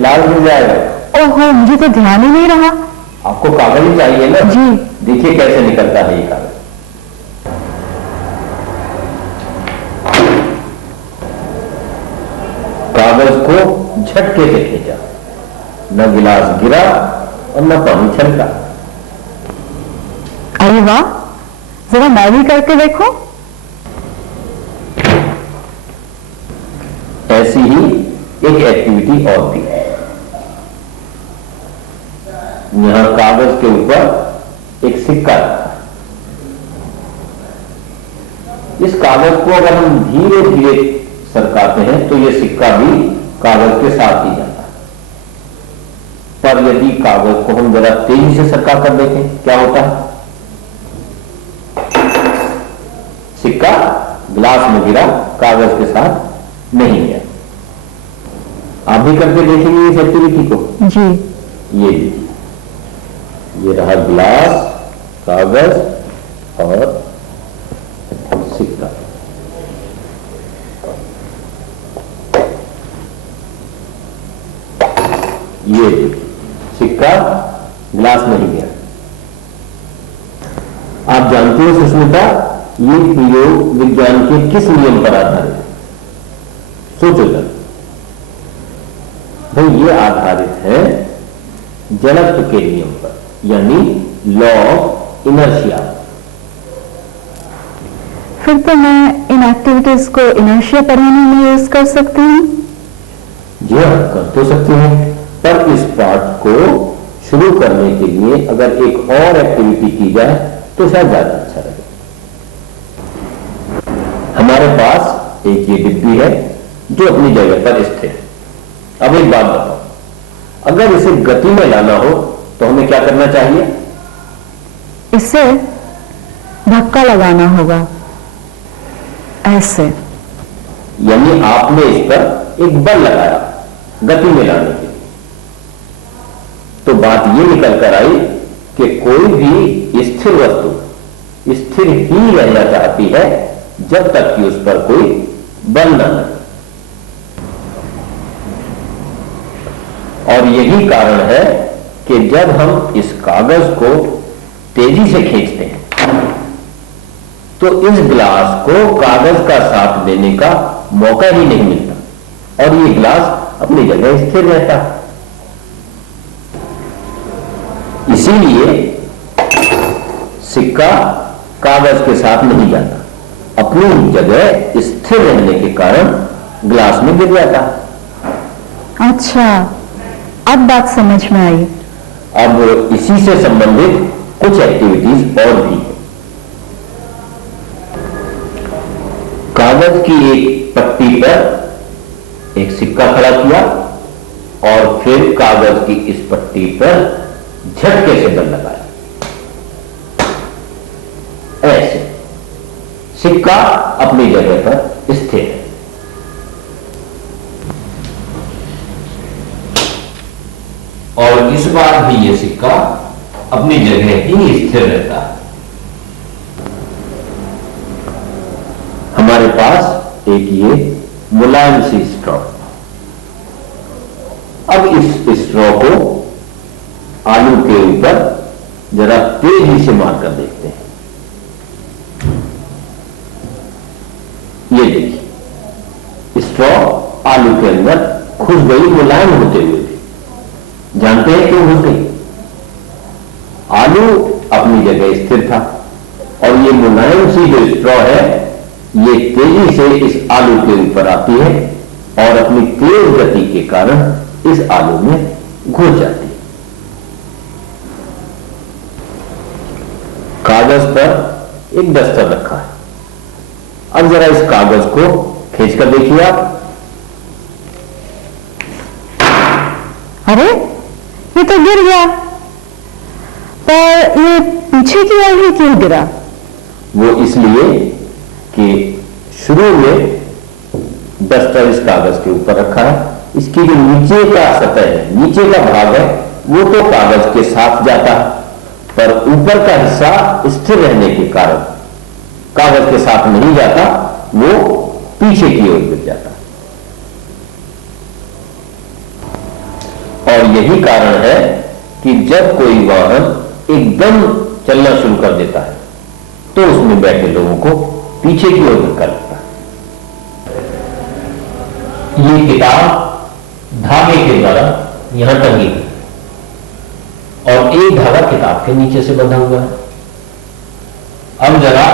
गिलास गिर जाएगा। ओहो, मुझे तो ध्यान ही नहीं रहा। आपको कागज ही चाहिए ना जी। देखिए कैसे निकलता है ये कागज। कागज को झटके से खींचा, न गिलास गिरा और न पानी छलका। अरे वाह, जरा मैं भी करके देखो। ऐसी ही एक एक्टिविटी और भी है। यहां कागज के ऊपर एक सिक्का रखा है। इस कागज को अगर हम धीरे धीरे सरकाते हैं तो यह सिक्का भी कागज के साथ ही जाता है। पर यदि कागज को हम जरा तेजी से सरका कर देखें क्या होता है? सिक्का गिलास में गिरा, कागज के साथ नहीं गया। आप भी करके देखेंगे इस एक्टिविटी को। जी। ये रहा गिलास, कागज और सिक्का। ये सिक्का गिलास नहीं गया। आप जानते हो सुष्मिता, ये प्रयोग विज्ञान के किस नियम पर आधारित है? सोचो जरा भाई। ये आधारित है जड़त्व के नियम पर, यानी लॉ ऑफ इनर्शिया। फिर तो मैं इन एक्टिविटीज को इनर्शिया पढ़ाने में यूज कर सकती हूँ। जी हाँ, कर तो सकते हैं, पर इस पाठ को शुरू करने के लिए अगर एक और एक्टिविटी की जाए तो शायद ज्यादा अच्छा लगे। हमारे पास एक ये डिब्बी है जो अपनी जगह पर स्थिर है। अब एक बात बताओ, अगर इसे गति में लाना हो तो हमें क्या करना चाहिए? इसे धक्का लगाना होगा, ऐसे। यानी आपने इस पर एक बल लगाया गति में लाने के लिए। तो बात यह निकल कर आई कि कोई भी स्थिर वस्तु स्थिर ही रहना चाहती है जब तक कि उस पर कोई बल न लगे। और यही कारण है कि जब हम इस कागज को तेजी से खींचते हैं तो इस गिलास को कागज का साथ देने का मौका ही नहीं मिलता और ये गिलास अपनी जगह स्थिर रहता है। इसीलिए सिक्का कागज के साथ नहीं जाता, अपनी जगह स्थिर रहने के कारण गिलास में गिर जाता है। अच्छा, अब बात समझ में आई। अब इसी से संबंधित कुछ एक्टिविटीज और भी है। कागज की एक पट्टी पर एक सिक्का खड़ा किया और फिर कागज की इस पट्टी पर झटके से बल लगाया, ऐसे। सिक्का अपनी जगह पर स्थिर है। और इस बार भी यह सिक्का अपनी जगह ही स्थिर रहता है। हमारे पास एक ये मुलायम सी स्ट्रॉ। अब इस स्ट्रॉ को आलू के ऊपर जरा तेजी से मारकर देखते हैं। ये देखिए, स्ट्रॉ आलू के अंदर घुस गई मुलायम होते हुए भी। जानते हैं क्यों घुस गई? आलू अपनी जगह स्थिर था और ये मुलायम सी जो स्ट्रॉ है ये तेजी से इस आलू के ऊपर आती है और अपनी तेज गति के कारण इस आलू में घुस जाती है। कागज पर एक डस्टर रखा है। अब जरा इस कागज को खींचकर देखिए आप। अरे, ये तो गिर गया, पर ये पीछे की ओर ही क्यों गिरा? वो इसलिए कि शुरू में डस्टर इस कागज के ऊपर रखा है। इसकी जो नीचे का सतह है, नीचे का भाग है, वो तो कागज के साथ जाता है, पर ऊपर का हिस्सा स्थिर रहने के कारण कागज के साथ नहीं जाता, वो पीछे की ओर गिर जाता। और यही कारण है कि जब कोई वाहन एकदम चलना शुरू कर देता है तो उसमें बैठे लोगों को पीछे की ओर धक्का लगता है। ये किताब धागे के द्वारा यहां टंगी है और एक धागा किताब के नीचे से बंधा हुआ है। अब जरा